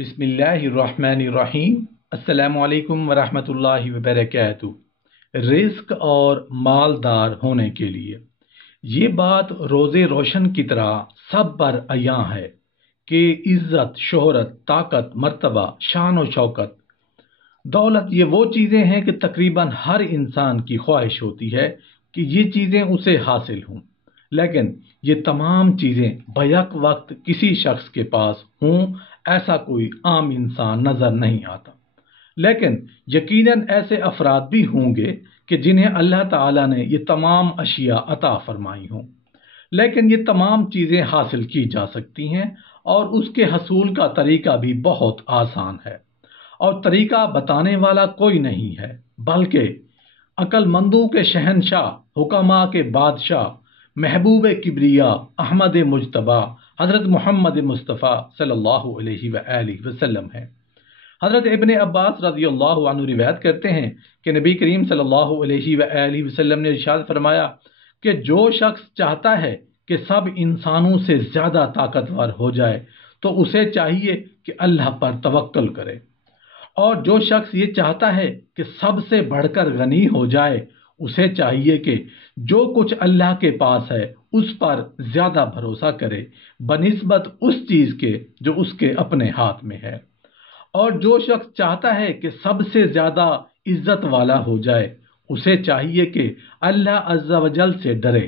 बिस्मिल्लाहिर्रहमानिर्रहीम। अस्सलामु अलैकुम वरहमतुल्लाहि वबरकातुहू। रिज़्क और मालदार होने के लिए ये बात रोज़े रोशन की तरह सब पर अयां है कि इज़्ज़त, शोहरत, ताकत, मर्तबा, शान और शौकत, दौलत ये वो चीज़ें हैं कि तकरीबन हर इंसान की ख्वाहिश होती है कि ये चीज़ें उसे हासिल हों। लेकिन ये तमाम चीज़ें बैक वक्त किसी शख्स के पास हों, ऐसा कोई आम इंसान नज़र नहीं आता। लेकिन यकीनन ऐसे अफराद भी होंगे कि जिन्हें अल्लाह ताला ने ये तमाम अशिया अता फरमाई हों, लेकिन ये तमाम चीज़ें हासिल की जा सकती हैं और उसके हसूल का तरीका भी बहुत आसान है और तरीका बताने वाला कोई नहीं है, बल्कि अक्लमंदों के शहनशाह, हुक्मा के बादशाह, महबूब किबरिया, अहमद मुजतबा, हज़रत मोहम्मद मुस्तफ़ा सल्लल्लाहु अलैहि वसल्लम है। हज़रत इब्ने अब्बास रज़ियल्लाहु अन्हु रिवायत करते हैं कि नबी करीम सल्लल्लाहु अलैहि वसल्लम ने इरशाद फरमाया कि जो शख्स चाहता है कि सब इंसानों से ज़्यादा ताकतवर हो जाए तो उसे चाहिए कि अल्लाह पर तवक्कुल करे, और जो शख्स ये चाहता है कि सबसे बढ़कर गनी हो जाए उसे चाहिए कि जो कुछ अल्लाह के पास है उस पर ज्यादा भरोसा करे बनिस्बत उस चीज के जो उसके अपने हाथ में है। और जो शख्स चाहता है कि सबसे ज्यादा इज्जत वाला हो जाए उसे चाहिए कि अल्लाह अज़्ज़ा वजल से डरे।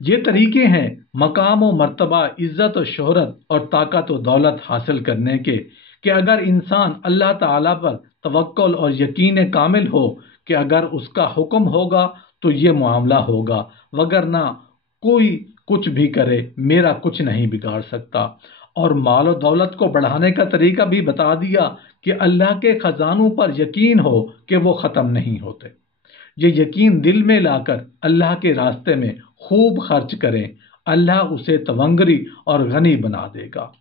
ये तरीके हैं मकाम व मर्तबा, इज्जत और शोहरत और ताकत व दौलत हासिल करने के कि अगर इंसान अल्लाह ताला पर तवक्कुल और यकीन कामिल हो कि अगर उसका हुक्म होगा तो ये मामला होगा, वगरना कोई कुछ भी करे मेरा कुछ नहीं बिगाड़ सकता। और माल और दौलत को बढ़ाने का तरीका भी बता दिया कि अल्लाह के खजानों पर यकीन हो कि वो ख़त्म नहीं होते। ये यकीन दिल में लाकर अल्लाह के रास्ते में खूब खर्च करें, अल्लाह उसे तवंगरी और गनी बना देगा।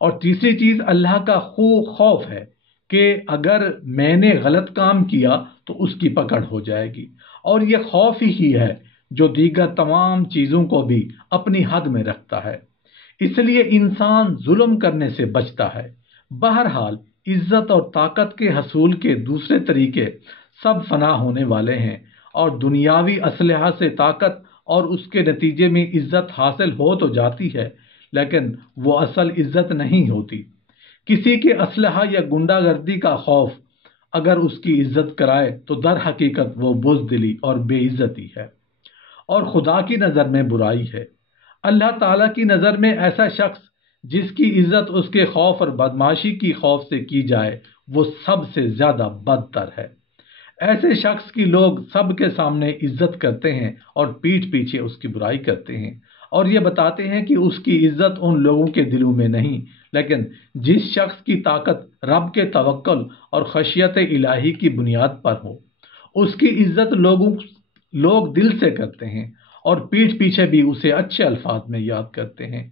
और तीसरी चीज अल्लाह का खूब खौफ है कि अगर मैंने गलत काम किया तो उसकी पकड़ हो जाएगी, और यह खौफ ही है जो दीगर तमाम चीजों को भी अपनी हद में रखता है, इसलिए इंसान जुल्म करने से बचता है। बहरहाल इज्जत और ताकत के हसूल के दूसरे तरीके सब फना होने वाले हैं, और दुनियावी असलहा से ताकत और उसके नतीजे में इज्जत हासिल हो तो जाती है, लेकिन वो असल इज्जत नहीं होती। किसी के असलहा या गुंडागर्दी का खौफ अगर उसकी इज्जत कराए तो दर हकीकत वो बुज़दिली और बेइज्जती है और खुदा की नज़र में बुराई है। अल्लाह ताला की नज़र में ऐसा शख्स जिसकी इज्जत उसके खौफ और बदमाशी की खौफ से की जाए वो सबसे ज्यादा बदतर है। ऐसे शख्स की लोग सबके सामने इज्जत करते हैं और पीठ पीछे उसकी बुराई करते हैं और ये बताते हैं कि उसकी इज्जत उन लोगों के दिलों में नहीं, लेकिन जिस शख्स की ताकत रब के तवक्कुल और खशियत इलाही की बुनियाद पर हो उसकी इज्जत लोग दिल से करते हैं और पीठ पीछे भी उसे अच्छे अल्फाज में याद करते हैं।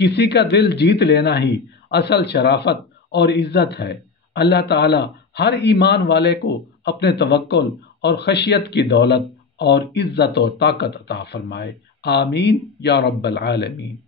किसी का दिल जीत लेना ही असल शराफत और इज्जत है। अल्लाह ताला हर ईमान वाले को अपने तवक्कुल और खशियत की दौलत और इज्जत और ताकत अता फरमाए। आमीन या रब्बल आलमीन।